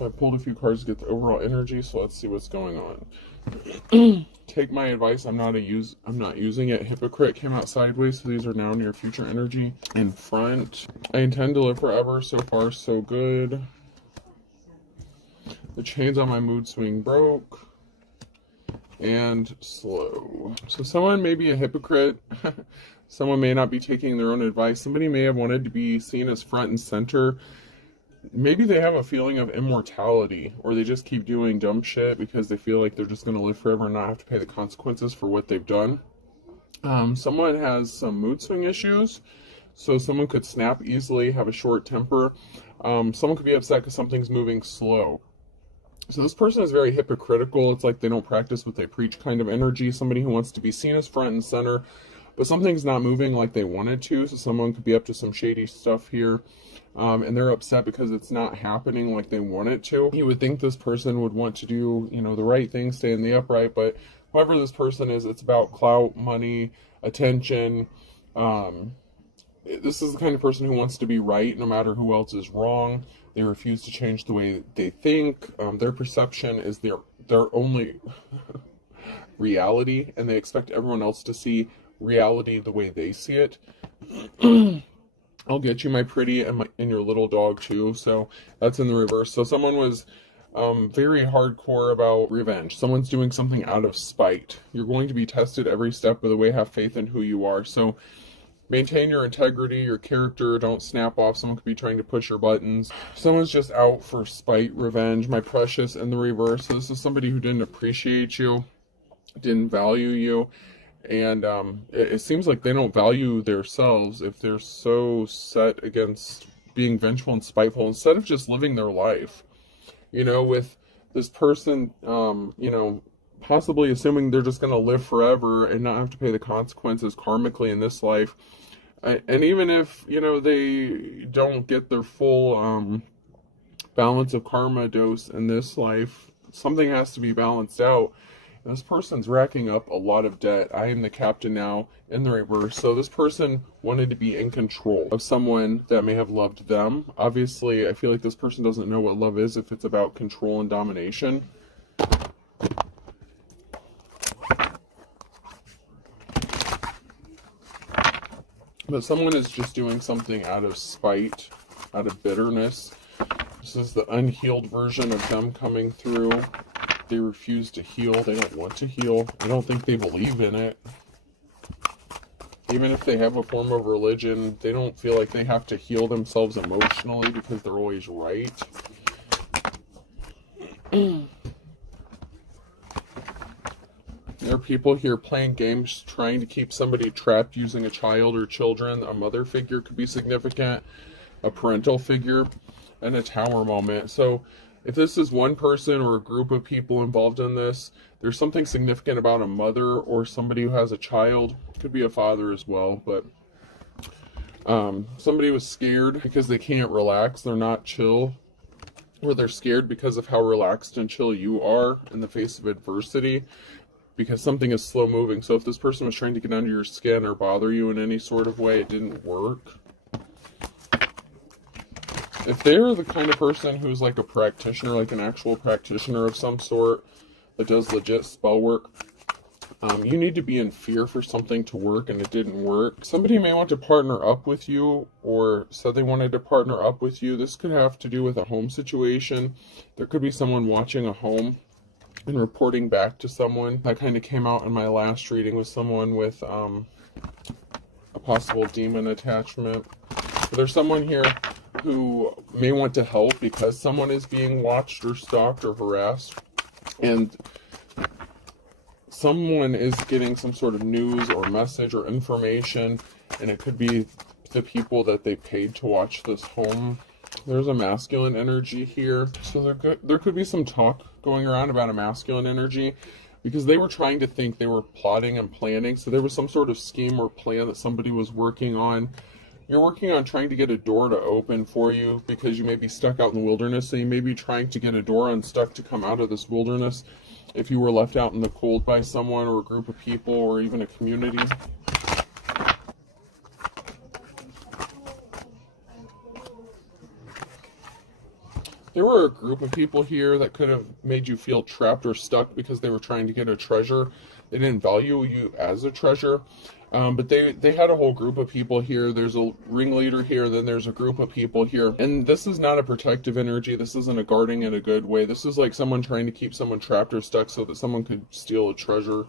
So I pulled a few cards to get the overall energy, so let's see what's going on. Take my advice, I'm not using it. Hypocrite came out sideways, so these are now near future energy. In front, I intend to live forever. So far, so good. The chains on my mood swing broke. And slow. So someone may be a hypocrite. Someone may not be taking their own advice. Somebody may have wanted to be seen as front and center. Maybe they have a feeling of immortality, or they just keep doing dumb shit because they feel like they're just going to live forever and not have to pay the consequences for what they've done. Someone has some mood swing issues. So someone could snap easily, have a short temper. Someone could be upset because something's moving slow. So this person is very hypocritical. It's like they don't practice what they preach kind of energy. Somebody who wants to be seen as front and center, but something's not moving like they wanted to. So someone could be up to some shady stuff here. And they're upset because it's not happening like they want it to. You would think this person would want to do, the right thing, stay in the upright, but whoever this person is, it's about clout, money, attention. This is the kind of person who wants to be right no matter who else is wrong. They refuse to change the way they think. Their perception is their only reality, and they expect everyone else to see reality the way they see it. I'll get you, my pretty, and your little dog too. So that's in the reverse. So someone was very hardcore about revenge. Someone's doing something out of spite. You're going to be tested every step of the way. Have faith in who you are. So maintain your integrity, your character. Don't snap off. Someone could be trying to push your buttons. Someone's just out for spite, revenge. My precious, in the reverse. So this is somebody who didn't appreciate you, didn't value you. And it seems like they don't value themselves if they're so set against being vengeful and spiteful instead of just living their life. With this person, possibly assuming they're just going to live forever and not have to pay the consequences karmically in this life. And even if, they don't get their full balance of karma dose in this life, something has to be balanced out. And this person's racking up a lot of debt. I am the captain now, in the reverse. So this person wanted to be in control of someone that may have loved them. Obviously, I feel like this person doesn't know what love is if it's about control and domination. But someone is just doing something out of spite, out of bitterness. This is the unhealed version of them coming through. They refuse to heal. They don't want to heal. I don't think they believe in it. Even if they have a form of religion, they don't feel like they have to heal themselves emotionally because they're always right. There are people here playing games, trying to keep somebody trapped using a child or children. A mother figure could be significant, a parental figure, and a tower moment. So if this is one person or a group of people involved in this, there's something significant about a mother or somebody who has a child. Could be a father as well, but somebody was scared because they can't relax. They're not chill. Or they're scared because of how relaxed and chill you are in the face of adversity. Because something is slow moving. So if this person was trying to get under your skin or bother you in any sort of way, it didn't work. If they're the kind of person who's like a practitioner, like an actual practitioner of some sort that does legit spell work, you need to be in fear for something to work, and it didn't work. Somebody may want to partner up with you, or said they wanted to partner up with you. This could have to do with a home situation. There could be someone watching a home and reporting back to someone. That kind of came out in my last reading with someone with a possible demon attachment. But there's someone here who may want to help because someone is being watched or stalked or harassed, and someone is getting some sort of news or message or information, and it could be the people that they paid to watch this home. There's a masculine energy here, so there could be some talk going around about a masculine energy because they were trying to think they were plotting and planning. So there was some sort of scheme or plan that somebody was working on. You're working on trying to get a door to open for you because you may be stuck out in the wilderness. So you may be trying to get a door unstuck to come out of this wilderness if you were left out in the cold by someone or a group of people or even a community. There were a group of people here that could have made you feel trapped or stuck because they were trying to get a treasure. They didn't value you as a treasure. But they had a whole group of people here. There's a ringleader here, then there's a group of people here. And this is not a protective energy. This isn't a guarding in a good way. This is like someone trying to keep someone trapped or stuck so that someone could steal a treasure.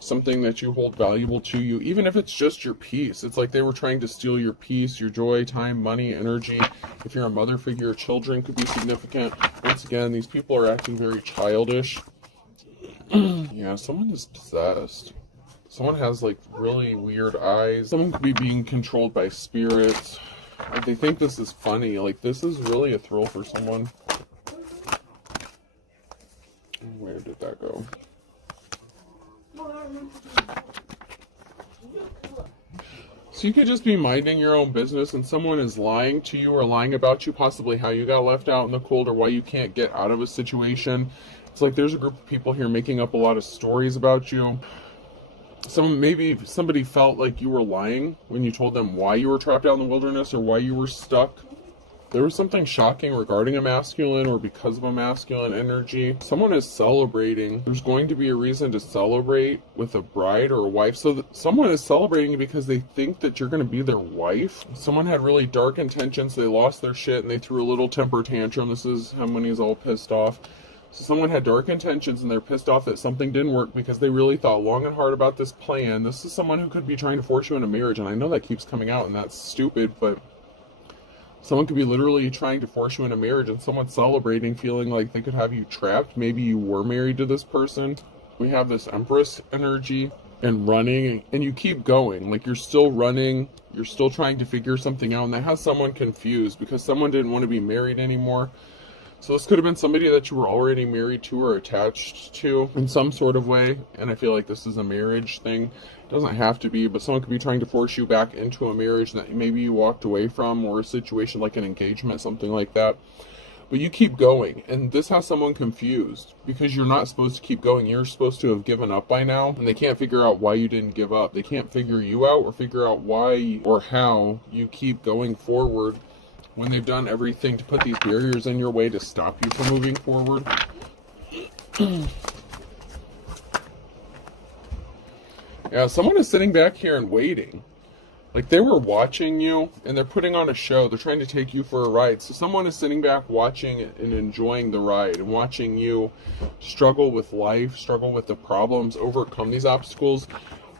Something that you hold valuable to you, even if it's just your peace. It's like they were trying to steal your peace, your joy, time, money, energy. If you're a mother figure, children could be significant. Once again, these people are acting very childish. Yeah, someone is possessed. Someone has like really weird eyes. Someone could be being controlled by spirits. They think this is funny. Like, this is really a thrill for someone. Where did that go? So you could just be minding your own business and someone is lying to you or lying about you, possibly how you got left out in the cold or why you can't get out of a situation. It's like there's a group of people here making up a lot of stories about you. Maybe somebody felt like you were lying when you told them why you were trapped out in the wilderness or why you were stuck. There was something shocking regarding a masculine or because of a masculine energy. Someone is celebrating. There's going to be a reason to celebrate with a bride or a wife. So someone is celebrating because they think that you're going to be their wife. Someone had really dark intentions. They lost their shit and they threw a little temper tantrum. This is how many is all pissed off. So someone had dark intentions and they're pissed off that something didn't work because they really thought long and hard about this plan. This is someone who could be trying to force you into marriage. And I know that keeps coming out and that's stupid, but someone could be literally trying to force you into marriage and someone's celebrating, feeling like they could have you trapped. Maybe you were married to this person. We have this Empress energy and running, and you keep going. Like, you're still running. You're still trying to figure something out. And that has someone confused because someone didn't want to be married anymore. So this could have been somebody that you were already married to or attached to in some sort of way. And I feel like this is a marriage thing. It doesn't have to be, but someone could be trying to force you back into a marriage that maybe you walked away from, or a situation like an engagement, something like that. But you keep going, and this has someone confused because you're not supposed to keep going. You're supposed to have given up by now, and they can't figure out why you didn't give up. They can't figure you out or figure out why or how you keep going forward when they've done everything to put these barriers in your way to stop you from moving forward. Yeah, someone is sitting back here and waiting. Like, they were watching you, and they're putting on a show. They're trying to take you for a ride. So someone is sitting back watching and enjoying the ride, and watching you struggle with life, struggle with the problems, overcome these obstacles.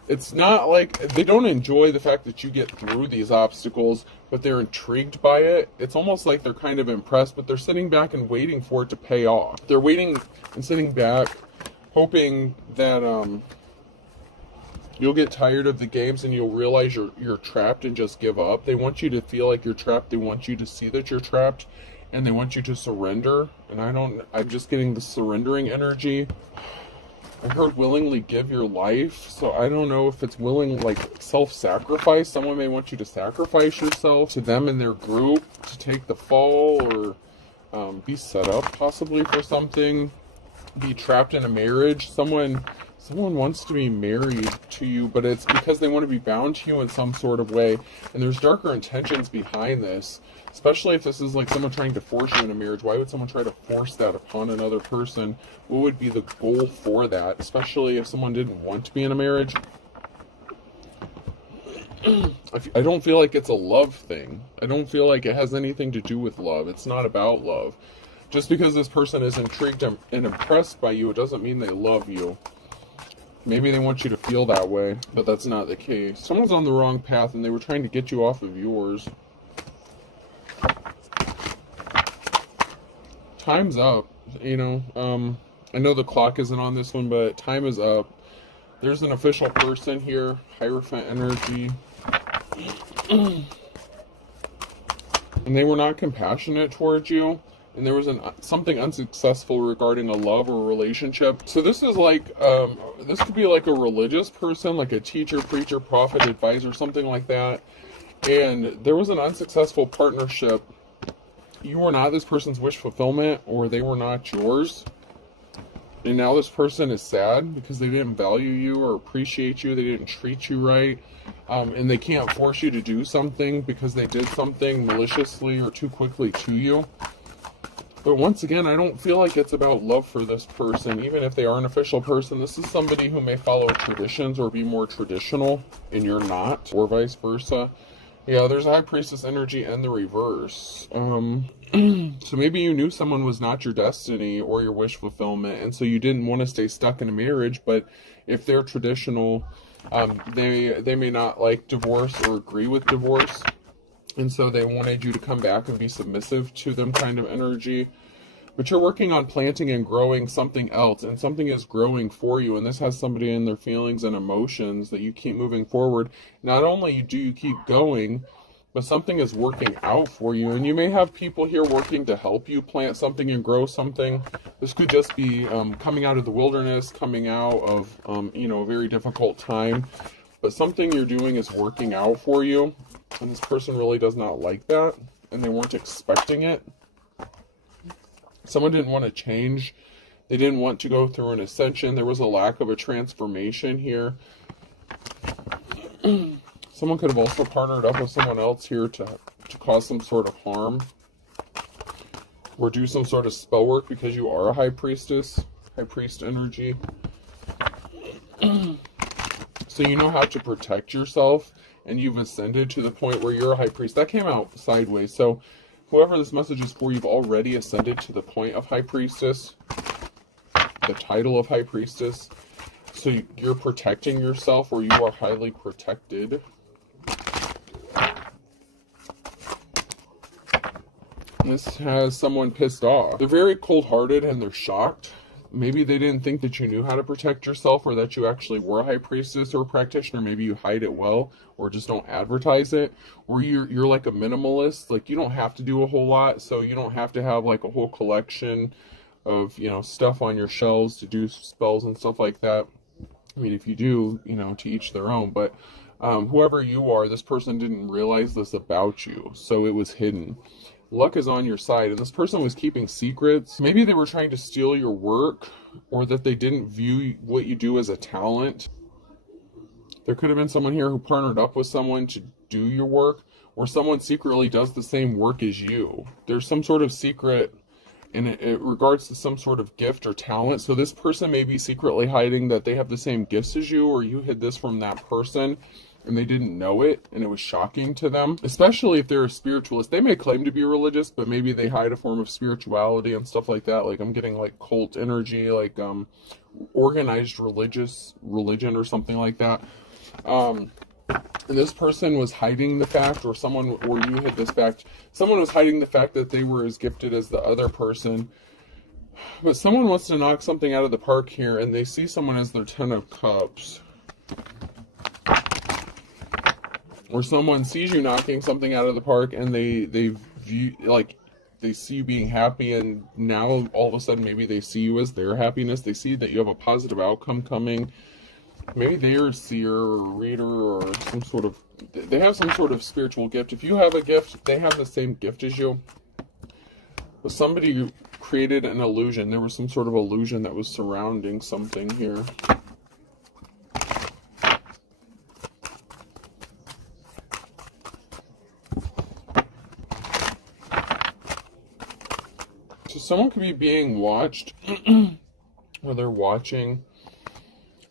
It's not like they don't enjoy the fact that you get through these obstacles, but they're intrigued by it. It's almost like they're kind of impressed, but they're sitting back and waiting for it to pay off. They're waiting and sitting back, hoping that you'll get tired of the games and you'll realize you're trapped and just give up. They want you to feel like you're trapped. They want you to see that you're trapped, and they want you to surrender. And I'm just getting the surrendering energy. I heard willingly give your life, so I don't know if it's willing, like self-sacrifice. Someone may want you to sacrifice yourself to them and their group to take the fall, or be set up possibly for something, be trapped in a marriage. Someone wants to be married to you, but it's because they want to be bound to you in some sort of way, and there's darker intentions behind this. Especially if this is like someone trying to force you into marriage. Why would someone try to force that upon another person? What would be the goal for that? Especially if someone didn't want to be in a marriage. I don't feel like it's a love thing. I don't feel like it has anything to do with love. It's not about love. Just because this person is intrigued and impressed by you, it doesn't mean they love you. Maybe they want you to feel that way, but that's not the case. Someone's on the wrong path and they were trying to get you off of yours. Time's up, you know. I know the clock isn't on this one, but time is up. There's an official person here, Hierophant energy. And they were not compassionate towards you. And there was something unsuccessful regarding a love or a relationship. So this is like, this could be like a religious person, like a teacher, preacher, prophet, advisor, something like that. And there was an unsuccessful partnership. You were not this person's wish fulfillment, or they were not yours. And now this person is sad because they didn't value you or appreciate you. They didn't treat you right. And they can't force you to do something because they did something maliciously or too quickly to you. But once again, I don't feel like it's about love for this person. Even if they are an official person, this is somebody who may follow traditions or be more traditional and you're not, or vice versa. Yeah, there's a High Priestess energy and the reverse. So maybe you knew someone was not your destiny or your wish fulfillment, and so you didn't want to stay stuck in a marriage. But if they're traditional, they may not like divorce or agree with divorce, and so they wanted you to come back and be submissive to them, kind of energy. But you're working on planting and growing something else, and something is growing for you, and this has somebody in their feelings and emotions that you keep moving forward. Not only do you keep going, but something is working out for you, and you may have people here working to help you plant something and grow something. This could just be coming out of the wilderness, coming out of a very difficult time, but something you're doing is working out for you, and this person really does not like that, and they weren't expecting it. Someone didn't want to change. They didn't want to go through an ascension. There was a lack of a transformation here. Someone could have also partnered up with someone else here to cause some sort of harm. Or do some sort of spell work because you are a High Priestess. High Priest energy. So you know how to protect yourself. And you've ascended to the point where you're a High Priest. That came out sideways. So whoever this message is for, you've already ascended to the point of High Priestess, the title of High Priestess. So you're protecting yourself, or you are highly protected. This has someone pissed off. They're very cold-hearted and they're shocked. Maybe they didn't think that you knew how to protect yourself, or that you actually were a High Priestess or a practitioner. Maybe you hide it well, or just don't advertise it. Or you're like a minimalist. Like, you don't have to do a whole lot, so you don't have to have like a whole collection of, stuff on your shelves to do spells and stuff like that. I mean, if you do, to each their own. But whoever you are, this person didn't realize this about you, so it was hidden. Luck is on your side, and this person was keeping secrets. Maybe they were trying to steal your work, or that they didn't view what you do as a talent. There could have been someone here who partnered up with someone to do your work, or someone secretly does the same work as you. There's some sort of secret in it regards to some sort of gift or talent. So this person may be secretly hiding that they have the same gifts as you, or you hid this from that person and they didn't know it, and it was shocking to them. Especially if they're a spiritualist. They may claim to be religious, but maybe they hide a form of spirituality and stuff like that. Like, I'm getting like cult energy, like organized religion or something like that. And this person was hiding the fact, or you hid this fact. Someone was hiding the fact that they were as gifted as the other person. But someone wants to knock something out of the park here, and they see someone as their 10 of Cups. Or someone sees you knocking something out of the park, and they view, like, they see you being happy, and now all of a sudden maybe they see you as their happiness. They see that you have a positive outcome coming. Maybe they're a seer or a reader, or they have some sort of spiritual gift. If you have a gift, they have the same gift as you. But somebody created an illusion. There was some sort of illusion that was surrounding something here. So someone could be being watched, or they're watching,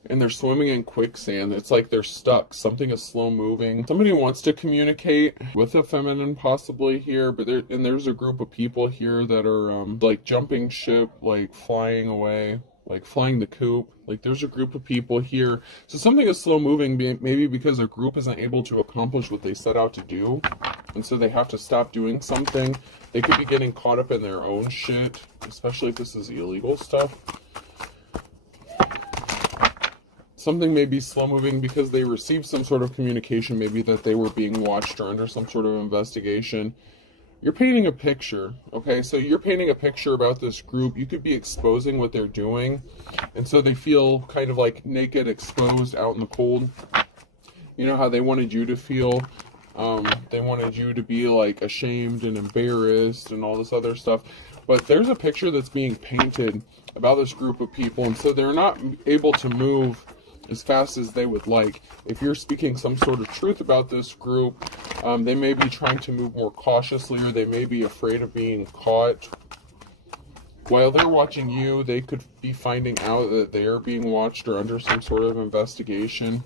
and they're swimming in quicksand. It's like they're stuck. Something is slow moving. Somebody wants to communicate with a feminine possibly here, but there's a group of people here that are like jumping ship, like flying away, like flying the coop. Like, there's a group of people here. So something is slow moving, maybe because a group isn't able to accomplish what they set out to do, and so they have to stop doing something. They could be getting caught up in their own shit, especially if this is illegal stuff. Something may be slow moving because they received some sort of communication, maybe that they were being watched or under some sort of investigation. You're painting a picture, okay? So you're painting a picture about this group. You could be exposing what they're doing, and so they feel kind of like naked, exposed, out in the cold. You know how they wanted you to feel? They wanted you to be like ashamed and embarrassed and all this other stuff. But there's a picture that's being painted about this group of people, and so they're not able to move as fast as they would like. If you're speaking some sort of truth about this group, they may be trying to move more cautiously, or they may be afraid of being caught. While they're watching you, they could be finding out that they are being watched or under some sort of investigation.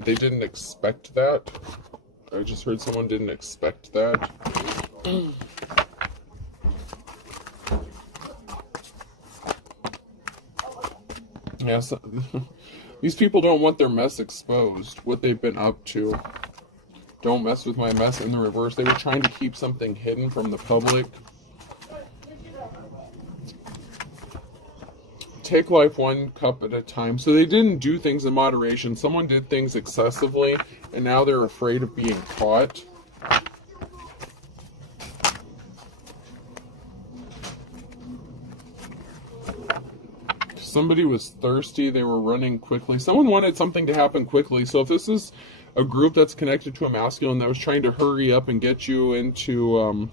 They didn't expect that. I just heard someone didn't expect that. Yeah, so, these people don't want their mess exposed, what they've been up to. Don't mess with my mess in the reverse. They were trying to keep something hidden from the public. Take life one cup at a time. So they didn't do things in moderation. Someone did things excessively, and now they're afraid of being caught. Somebody was thirsty. They were running quickly. Someone wanted something to happen quickly. So if this is a group that's connected to a masculine that was trying to hurry up and get you into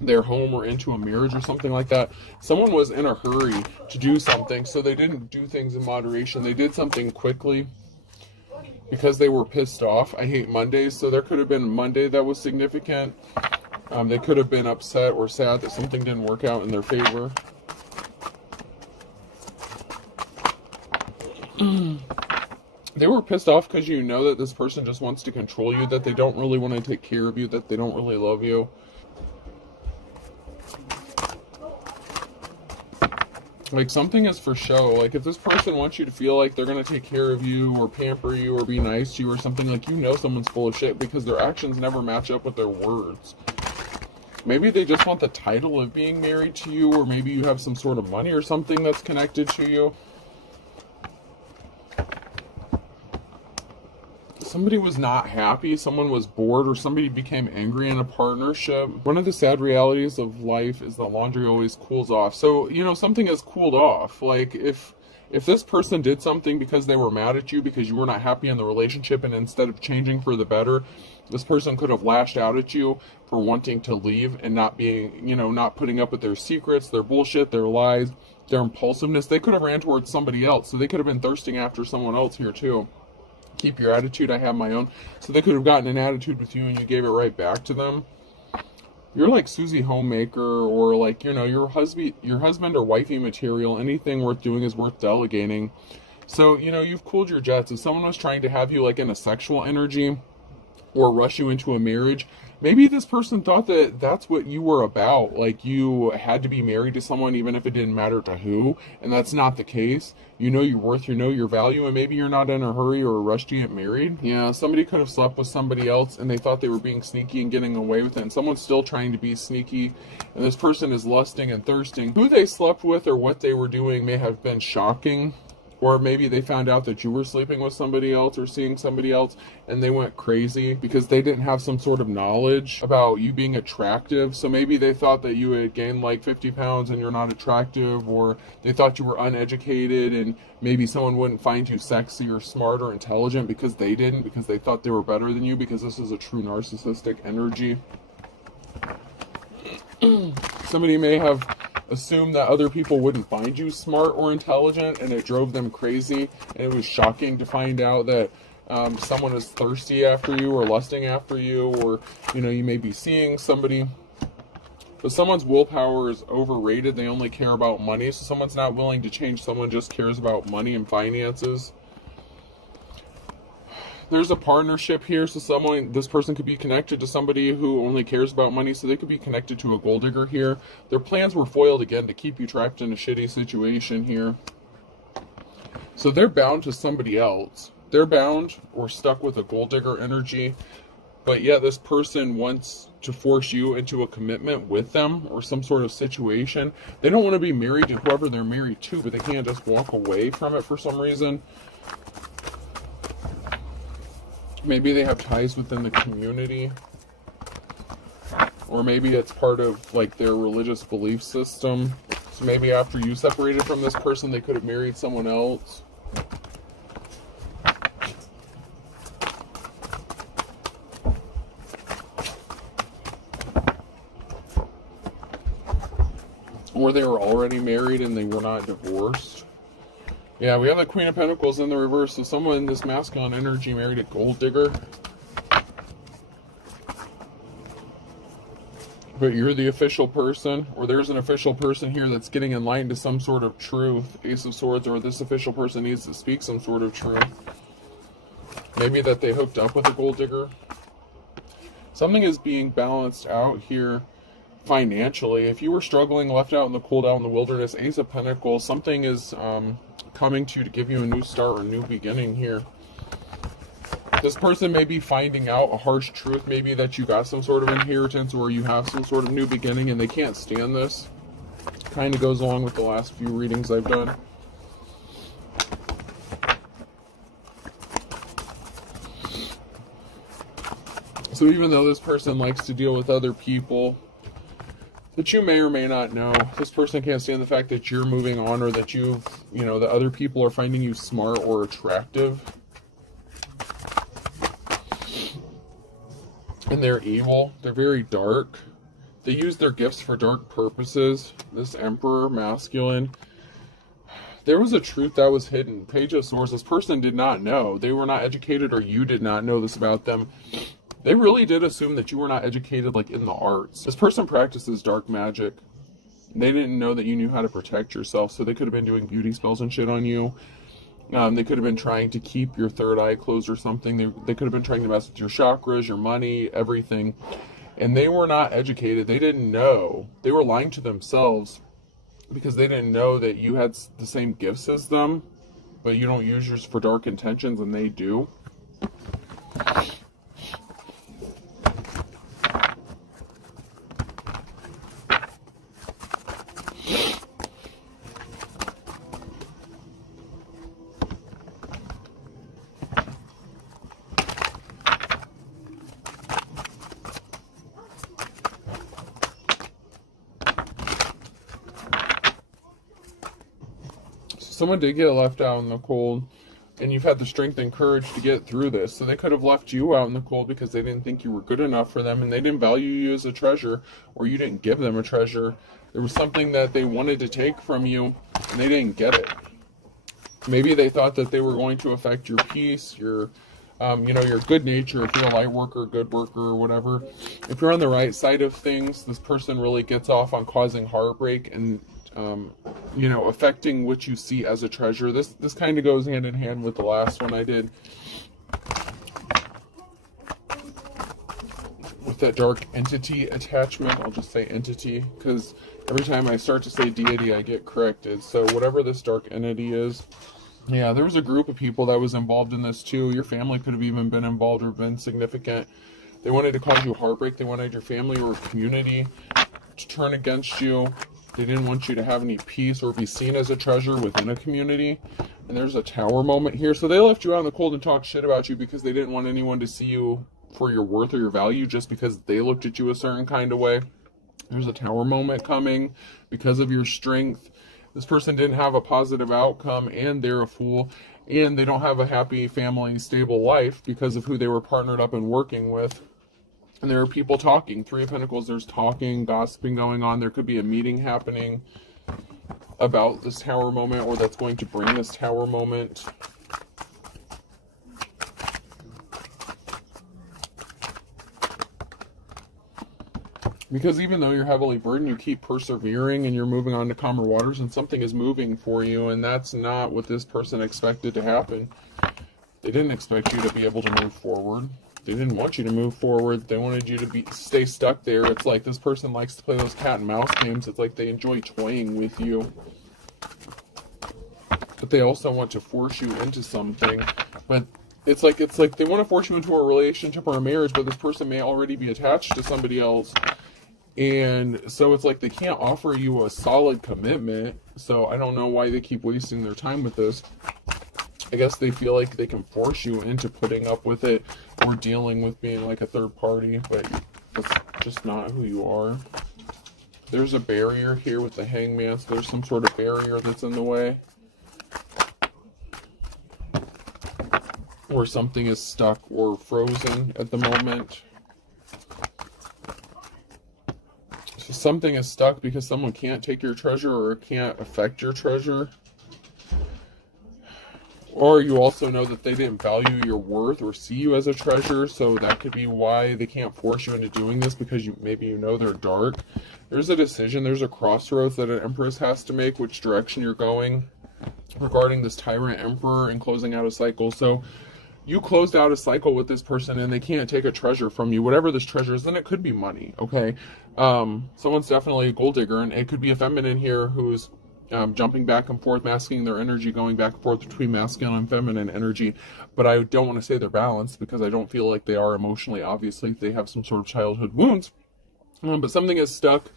their home or into a marriage or something like that, someone was in a hurry to do something, so they didn't do things in moderation. They did something quickly because they were pissed off. I hate Mondays, so there could have been Monday that was significant. They could have been upset or sad that something didn't work out in their favor. They were pissed off because you know that this person just wants to control you, that they don't really want to take care of you, that they don't really love you. Like, something is for show. Like, if this person wants you to feel like they're going to take care of you or pamper you or be nice to you or something, like, you know someone's full of shit because their actions never match up with their words. Maybe they just want the title of being married to you, or maybe you have some sort of money or something that's connected to you. Somebody was not happy, someone was bored, or somebody became angry in a partnership. One of the sad realities of life is that laundry always cools off. So, you know, something has cooled off. Like, if this person did something because they were mad at you, because you were not happy in the relationship, and instead of changing for the better, this person could have lashed out at you for wanting to leave and not being, you know, not putting up with their secrets, their bullshit, their lies, their impulsiveness. They could have ran towards somebody else. So they could have been thirsting after someone else here too. Keep your attitude, I have my own. So they could have gotten an attitude with you and you gave it right back to them. You're like Susie Homemaker, or like, you know, your husband or wifey material. Anything worth doing is worth delegating. So, you know, you've cooled your jets. If someone was trying to have you like in a sexual energy or rush you into a marriage, maybe this person thought that that's what you were about. Like, you had to be married to someone even if it didn't matter to who, and that's not the case. You know your worth, you know your value, and maybe you're not in a hurry or a rush to get married. Yeah, somebody could have slept with somebody else and they thought they were being sneaky and getting away with it, and someone's still trying to be sneaky, and this person is lusting and thirsting. Who they slept with or what they were doing may have been shocking. Or maybe they found out that you were sleeping with somebody else or seeing somebody else, and they went crazy because they didn't have some sort of knowledge about you being attractive. So maybe they thought that you had gained like 50 pounds and you're not attractive, or they thought you were uneducated and maybe someone wouldn't find you sexy or smart or intelligent because they didn't, because they thought they were better than you, because this is a true narcissistic energy. Somebody may have assumed that other people wouldn't find you smart or intelligent, and it drove them crazy, and it was shocking to find out that someone is thirsty after you or lusting after you, or, you know, you may be seeing somebody. But someone's willpower is overrated. They only care about money. So someone's not willing to change. Someone just cares about money and finances. There's a partnership here, so this person could be connected to somebody who only cares about money, so they could be connected to a gold digger here. Their plans were foiled again to keep you trapped in a shitty situation here. So they're bound to somebody else. They're bound or stuck with a gold digger energy, but yet this person wants to force you into a commitment with them or some sort of situation. They don't want to be married to whoever they're married to, but they can't just walk away from it for some reason. Maybe they have ties within the community, or maybe it's part of like their religious belief system. So maybe after you separated from this person, they could have married someone else. or they were already married and they were not divorced. Yeah, we have the Queen of Pentacles in the reverse. So someone in this masculine energy married a gold digger. But you're the official person, or there's an official person here that's getting enlightened to some sort of truth. Ace of Swords, or this official person needs to speak some sort of truth. Maybe that they hooked up with a gold digger. Something is being balanced out here financially. If you were struggling, left out in the cold, out in the wilderness, Ace of Pentacles, something is coming to you to give you a new start or a new beginning here. This person may be finding out a harsh truth, maybe that you got some sort of inheritance or you have some sort of new beginning, and they can't stand this. Kind of goes along with the last few readings I've done. So even though this person likes to deal with other people that you may or may not know, this person can't stand the fact that you're moving on, or that the other people are finding you smart or attractive. And they're evil. They're very dark. They use their gifts for dark purposes. This Emperor, masculine. There was a truth that was hidden. Page of Swords. This person did not know. They were not educated, or you did not know this about them. They really did assume that you were not educated, like in the arts. This person practices dark magic. They didn't know that you knew how to protect yourself, so they could have been doing beauty spells and shit on you. They could have been trying to keep your third eye closed or something. They could have been trying to mess with your chakras, your money, everything. And they were not educated. They didn't know. They were lying to themselves because they didn't know that you had the same gifts as them, but you don't use yours for dark intentions, and they do. Someone did get left out in the cold, and you've had the strength and courage to get through this. So they could have left you out in the cold because they didn't think you were good enough for them, and they didn't value you as a treasure, or you didn't give them a treasure. There was something that they wanted to take from you, and they didn't get it. Maybe they thought that they were going to affect your peace, your good nature, if you're a light worker, good worker, or whatever. If you're on the right side of things, this person really gets off on causing heartbreak and affecting what you see as a treasure. This kind of goes hand in hand with the last one I did. With that dark entity attachment, I'll just say entity, because every time I start to say deity, I get corrected. So whatever this dark entity is, yeah, there was a group of people that was involved in this too. Your family could have even been involved or been significant. They wanted to cause you heartbreak. They wanted your family or community to turn against you. They didn't want you to have any peace or be seen as a treasure within a community. And there's a tower moment here. So they left you out in the cold and talked shit about you because they didn't want anyone to see you for your worth or your value just because they looked at you a certain kind of way. There's a tower moment coming because of your strength. This person didn't have a positive outcome, and they're a fool, and they don't have a happy family, stable life because of who they were partnered up and working with. And there are people talking. Three of Pentacles, there's talking, gossiping going on. There could be a meeting happening about this tower moment, or that's going to bring this tower moment. Because even though you're heavily burdened, you keep persevering and you're moving on to calmer waters, and something is moving for you, and that's not what this person expected to happen. They didn't expect you to be able to move forward. They didn't want you to move forward. They wanted you to stay stuck there. It's like this person likes to play those cat and mouse games. It's like they enjoy toying with you. But they also want to force you into something. But it's like they want to force you into a relationship or a marriage, but this person may already be attached to somebody else. And so it's like they can't offer you a solid commitment. So I don't know why they keep wasting their time with this. I guess they feel like they can force you into putting up with it or dealing with being like a third party, but that's just not who you are. There's a barrier here with the Hangman, so there's some sort of barrier that's in the way. Or something is stuck or frozen at the moment. So something is stuck because someone can't take your treasure or can't affect your treasure. Or you also know that they didn't value your worth or see you as a treasure, so that could be why they can't force you into doing this, because maybe you know they're dark. There's a decision, there's a crossroads that an empress has to make, which direction you're going regarding this tyrant emperor and closing out a cycle. So you closed out a cycle with this person and they can't take a treasure from you, whatever this treasure is. And it could be money, okay? Someone's definitely a gold digger, and it could be a feminine here who's jumping back and forth, masking their energy, going back and forth between masculine and feminine energy. But I don't want to say they're balanced, because I don't feel like they are emotionally. Obviously, they have some sort of childhood wounds. But something is stuck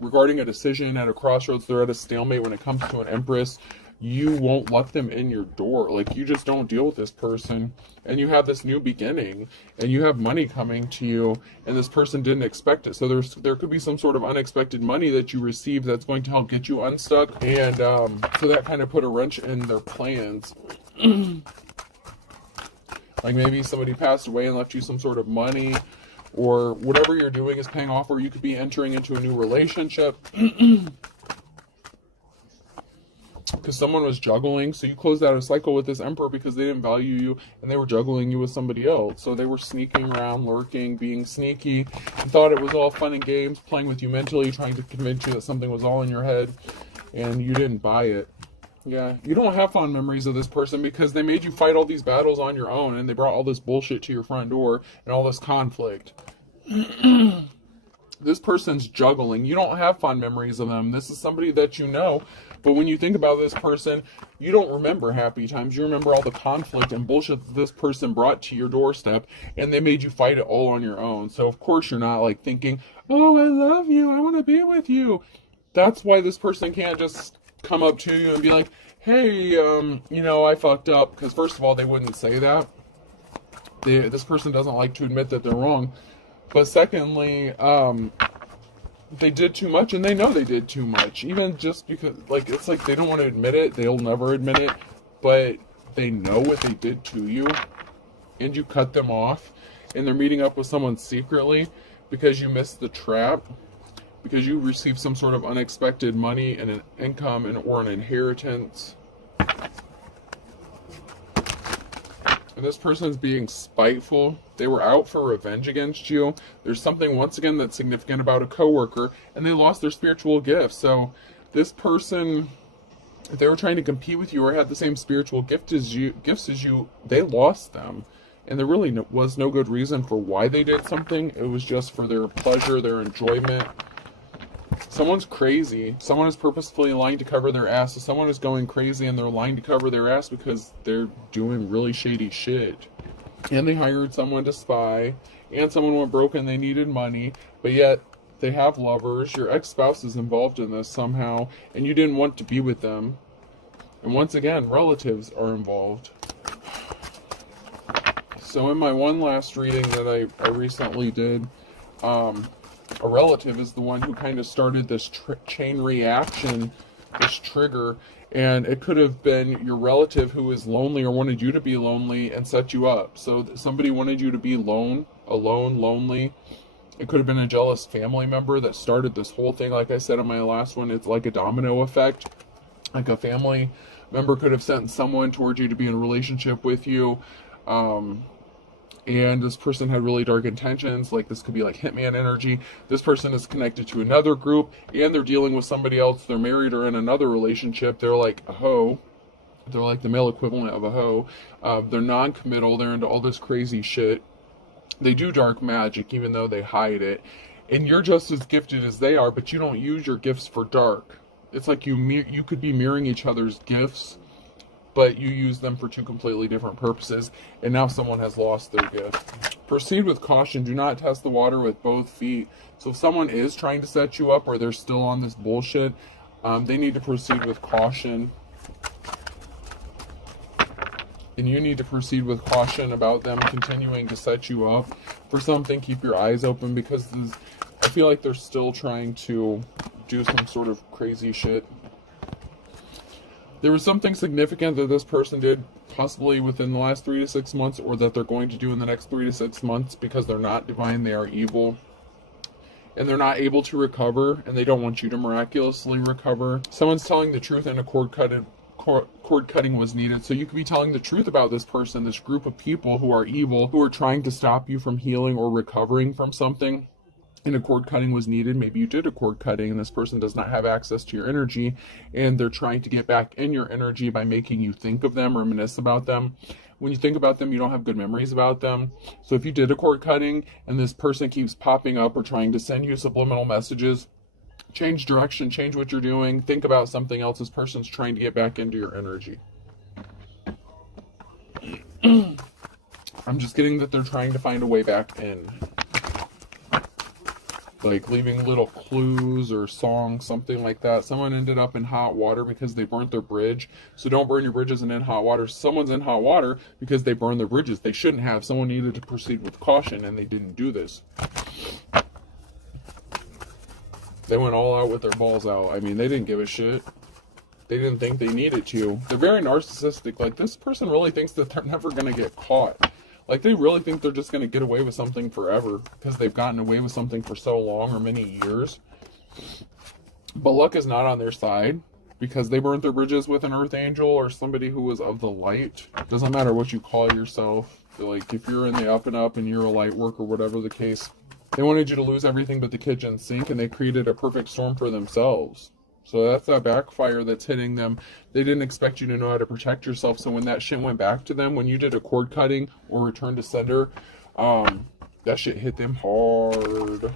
regarding a decision at a crossroads. They're at a stalemate when it comes to an empress. You won't let them in your door. Like, you just don't deal with this person, and you have this new beginning, and you have money coming to you, and this person didn't expect it. So there could be some sort of unexpected money that you receive that's going to help get you unstuck, and so that kind of put a wrench in their plans. Like, maybe somebody passed away and left you some sort of money, or whatever you're doing is paying off, or you could be entering into a new relationship. Because someone was juggling, so you closed out a cycle with this emperor because they didn't value you, and they were juggling you with somebody else. So they were sneaking around, lurking, being sneaky, and thought it was all fun and games, playing with you mentally, trying to convince you that something was all in your head, and you didn't buy it. Yeah, you don't have fond memories of this person because they made you fight all these battles on your own, and they brought all this bullshit to your front door and all this conflict. This person's juggling. You don't have fond memories of them. This is somebody that you know. But when you think about this person, you don't remember happy times. You remember all the conflict and bullshit that this person brought to your doorstep, and they made you fight it all on your own. So of course you're not like thinking, oh, I love you, I want to be with you. That's why this person can't just come up to you and be like, hey, you know, I fucked up. Because first of all, they wouldn't say that. This person doesn't like to admit that they're wrong. But secondly, they did too much, and they know they did too much. Even just because, like, it's like they don't want to admit it. They'll never admit it. But they know what they did to you, and you cut them off, and they're meeting up with someone secretly because you missed the trap, because you received some sort of unexpected money and an income or an inheritance. And this person's being spiteful. They were out for revenge against you. There's something, once again, that's significant about a coworker, and they lost their spiritual gifts. So this person, if they were trying to compete with you or had the same spiritual gifts as you, they lost them. And there really was no good reason for why they did something. It was just for their pleasure, their enjoyment. Someone's crazy. Someone is purposefully lying to cover their ass. So someone is going crazy and they're lying to cover their ass because they're doing really shady shit. And they hired someone to spy. And someone went broke and they needed money. But yet, they have lovers. Your ex-spouse is involved in this somehow. And you didn't want to be with them. And once again, relatives are involved. So in my one last reading that I recently did, a relative is the one who kind of started this chain reaction, this trigger, and it could have been your relative who is lonely or wanted you to be lonely and set you up. So somebody wanted you to be alone, lonely. It could have been a jealous family member that started this whole thing. Like I said in my last one, it's like a domino effect. Like a family member could have sent someone towards you to be in a relationship with you. And this person had really dark intentions. Like, this could be like hitman energy. This person is connected to another group, and they're dealing with somebody else. They're married or in another relationship. They're like a hoe. They're like the male equivalent of a hoe. They're non-committal. They're into all this crazy shit. They do dark magic, even though they hide it. And you're just as gifted as they are, but you don't use your gifts for dark. It's like you could be mirroring each other's gifts, but you use them for two completely different purposes, and now someone has lost their gift. Proceed with caution. Do not test the water with both feet. So if someone is trying to set you up or they're still on this bullshit, they need to proceed with caution. And you need to proceed with caution about them continuing to set you up for something. Keep your eyes open, because I feel like they're still trying to do some sort of crazy shit. There was something significant that this person did possibly within the last 3 to 6 months, or that they're going to do in the next 3 to 6 months, because they're not divine, they are evil. and they're not able to recover, and they don't want you to miraculously recover. Someone's telling the truth, and a cord cutting was needed. So you could be telling the truth about this person, this group of people who are evil, who are trying to stop you from healing or recovering from something, and a cord cutting was needed. Maybe you did a cord cutting and this person does not have access to your energy, and they're trying to get back in your energy by making you think of them, reminisce about them. When you think about them, you don't have good memories about them. So if you did a cord cutting and this person keeps popping up or trying to send you subliminal messages, change direction, change what you're doing, think about something else. This person's trying to get back into your energy. I'm just getting that they're trying to find a way back in. Like leaving little clues or songs, something like that. Someone ended up in hot water because they burnt their bridge. So don't burn your bridges and in hot water. Someone's in hot water because they burned their bridges. They shouldn't have. Someone needed to proceed with caution, and they didn't do this. They went all out with their balls out. I mean, they didn't give a shit. They didn't think they needed to. They're very narcissistic. Like, this person really thinks that they're never going to get caught. Like, they really think they're just going to get away with something forever because they've gotten away with something for so long or many years. But luck is not on their side because they burnt their bridges with an earth angel or somebody who was of the light. Doesn't matter what you call yourself. Like, if you're in the up and up and you're a light worker, whatever the case, they wanted you to lose everything but the kitchen sink, and they created a perfect storm for themselves. So that's that backfire that's hitting them. They didn't expect you to know how to protect yourself. So when that shit went back to them, when you did a cord cutting or return to sender, that shit hit them hard.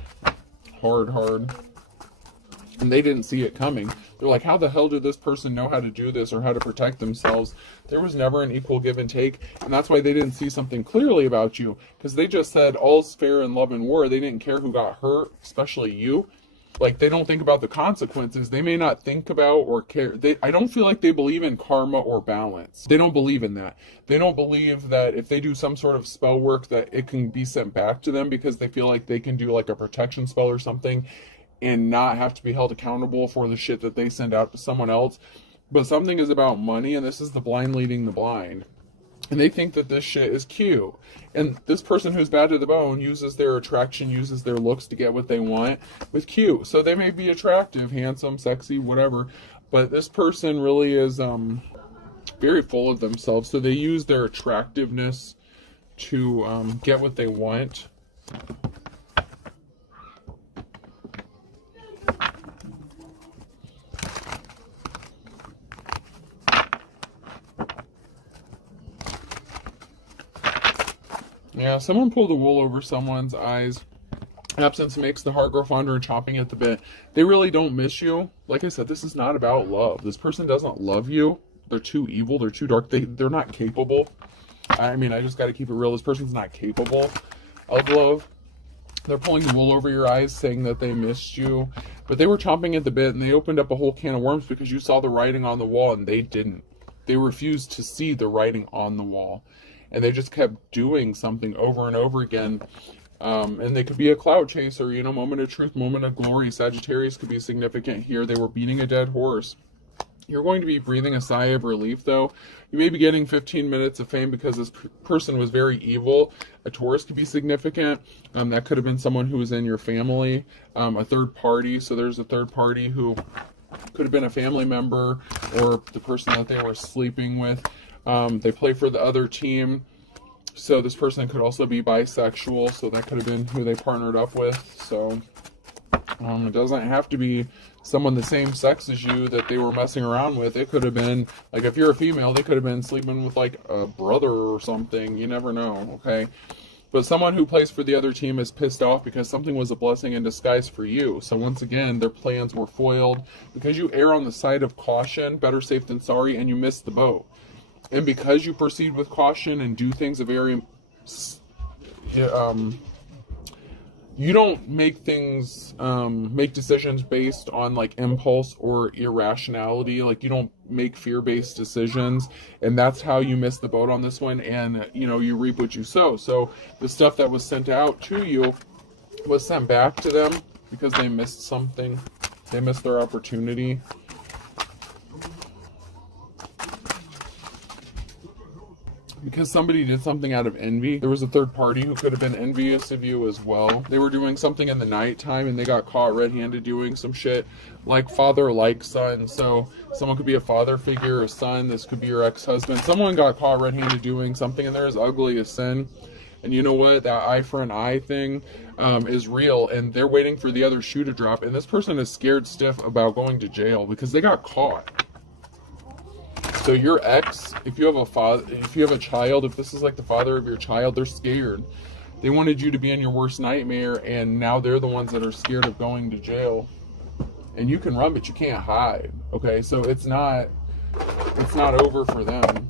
And they didn't see it coming. They're like, how the hell did this person know how to do this or how to protect themselves? There was never an equal give and take. And that's why they didn't see something clearly about you. Because they just said all's fair in love and war. They didn't care who got hurt, especially you. Like, they don't think about the consequences. They may not think about or care. I don't feel like they believe in karma or balance. They don't believe in that. They don't believe that if they do some sort of spell work that it can be sent back to them, because they feel like they can do like a protection spell or something and not have to be held accountable for the shit that they send out to someone else. But something is about money, and this is the blind leading the blind. And they think that this shit is cute. And this person who's bad to the bone uses their attraction, uses their looks to get what they want with cute. So they may be attractive, handsome, sexy, whatever. But this person really is very full of themselves. So they use their attractiveness to get what they want. Yeah, someone pulled the wool over someone's eyes. Absence makes the heart grow fonder and chomping at the bit. They really don't miss you. Like I said, this is not about love. This person doesn't love you. They're too evil. They're too dark. They're not capable. I mean, I just got to keep it real. This person's not capable of love. They're pulling the wool over your eyes, saying that they missed you. But they were chomping at the bit, and they opened up a whole can of worms because you saw the writing on the wall, and they didn't. They refused to see the writing on the wall. And they just kept doing something over and over again. And they could be a cloud chaser, you know, moment of truth, moment of glory. Sagittarius could be significant here. They were beating a dead horse. You're going to be breathing a sigh of relief, though. You may be getting 15 minutes of fame because this person was very evil. A Taurus could be significant. That could have been someone who was in your family, a third party. So there's a third party who could have been a family member or the person that they were sleeping with. They play for the other team, so this person could also be bisexual, so that could have been who they partnered up with. So it doesn't have to be someone the same sex as you that they were messing around with. It could have been, like, if you're a female, they could have been sleeping with like a brother or something. You never know, okay? But someone who plays for the other team is pissed off because something was a blessing in disguise for you. So once again, their plans were foiled because you err on the side of caution, better safe than sorry, and you missed the boat. And because you proceed with caution and do things you don't make decisions based on like impulse or irrationality. Like, you don't make fear-based decisions, and that's how you miss the boat on this one. And you know, you reap what you sow. So the stuff that was sent out to you was sent back to them because they missed something. They missed their opportunity. because somebody did something out of envy. There was a third party who could have been envious of you as well. They were doing something in the nighttime and they got caught red-handed doing some shit like father, like son. So someone could be a father figure, a son. This could be your ex-husband. Someone got caught red-handed doing something and they're as ugly as sin. And you know what? That eye for an eye thing is real, and they're waiting for the other shoe to drop. And this person is scared stiff about going to jail because they got caught. So your ex, if you have a father, if you have a child, if this is like the father of your child, they're scared. They wanted you to be in your worst nightmare, and now they're the ones that are scared of going to jail. And you can run, but you can't hide. Okay, so it's not over for them.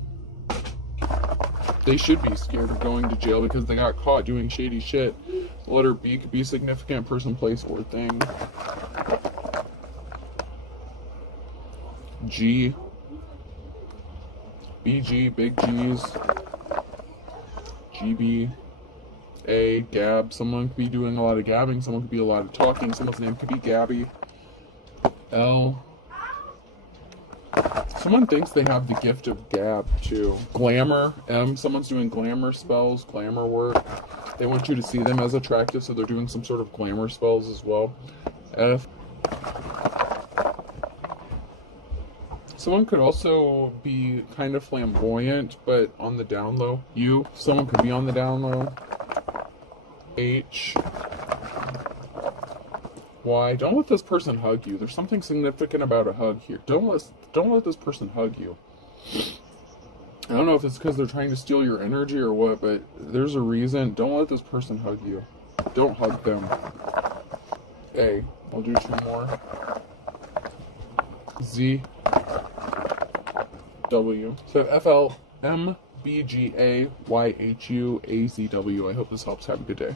They should be scared of going to jail because they got caught doing shady shit. Letter B could be significant, person, place, or thing. G. BG, big G's. GB. A, gab. Someone could be doing a lot of gabbing. Someone could be a lot of talking. Someone's name could be Gabby. L. Someone thinks they have the gift of gab, too. Glamour. M. Someone's doing glamour spells, glamour work. They want you to see them as attractive, so they're doing some sort of glamour spells as well. F. Someone could also be kind of flamboyant, but on the down low. U. Someone could be on the down low. H. Y. Don't let this person hug you. There's something significant about a hug here. Don't let this person hug you. I don't know if it's because they're trying to steal your energy or what, but there's a reason. Don't let this person hug you. Don't hug them. A. I'll do 2 more. Z. W. So FL M B G A Y H U A Z W. I hope this helps. Have a good day.